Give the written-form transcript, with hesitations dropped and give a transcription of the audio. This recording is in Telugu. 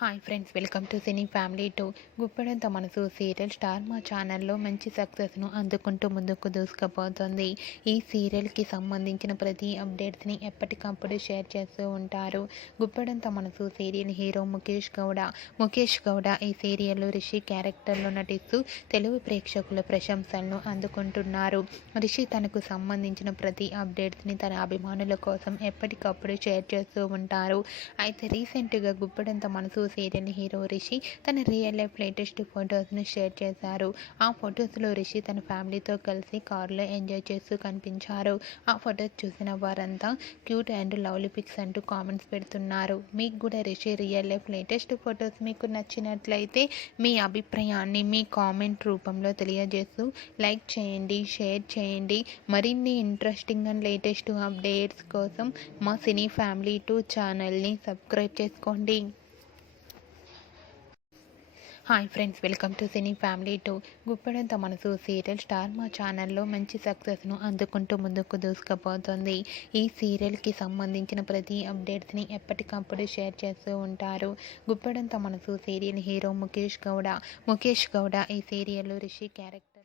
Hi friends, welcome to cine family two. Guppedantha మనసు సీరియల్ స్టార్ మా ఛానల్లో మంచి సక్సెస్ను అందుకుంటూ ముందుకు దూసుకుపోతుంది. ఈ సీరియల్కి సంబంధించిన ప్రతి అప్డేట్స్ని ఎప్పటికప్పుడు షేర్ చేస్తూ ఉంటారు. గుప్పెడంత మనసు సీరియల్ హీరో ముఖేష్ గౌడ ఈ సీరియల్లో రిషి క్యారెక్టర్లో నటిస్తూ తెలుగు ప్రేక్షకుల ప్రశంసలను అందుకుంటున్నారు. రిషి తనకు సంబంధించిన ప్రతి అప్డేట్స్ని తన అభిమానుల కోసం ఎప్పటికప్పుడు షేర్ చేస్తూ ఉంటారు. అయితే రీసెంట్గా గుప్పెడంత మనసు సీరియల్ హీరో రిషి తన రియల్ లైఫ్ లేటెస్ట్ ఫొటోస్ను షేర్ చేశారు. ఆ ఫొటోస్లో రిషి తన ఫ్యామిలీతో కలిసి కారులో ఎంజాయ్ చేస్తూ కనిపించారు. ఆ ఫొటోస్ చూసిన వారంతా క్యూట్ అండ్ లవ్లీ పిక్స్ అంటూ కామెంట్స్ పెడుతున్నారు. మీకు కూడా Rishi real life latest photos మీకు నచ్చినట్లయితే మీ అభిప్రాయాన్ని మీ కామెంట్ రూపంలో తెలియజేస్తూ లైక్ చేయండి, షేర్ చేయండి. మరిన్ని ఇంట్రెస్టింగ్ అండ్ లేటెస్ట్ అప్డేట్స్ కోసం మా సినీ ఫ్యామిలీ టూ ఛానల్ని సబ్స్క్రైబ్ చేసుకోండి. Hi friends, welcome to cine family two. Guppedantha మనసు సీరియల్ స్టార్ మా ఛానల్లో మంచి సక్సెస్ను అందుకుంటూ ముందుకు దూసుకుపోతుంది. ఈ సీరియల్కి సంబంధించిన ప్రతి అప్డేట్స్ని ఎప్పటికప్పుడు షేర్ చేస్తూ ఉంటారు. గుప్పెడంత మనసు సీరియల్ హీరో ముఖేష్ గౌడ ఈ సీరియల్లో రిషి క్యారెక్టర్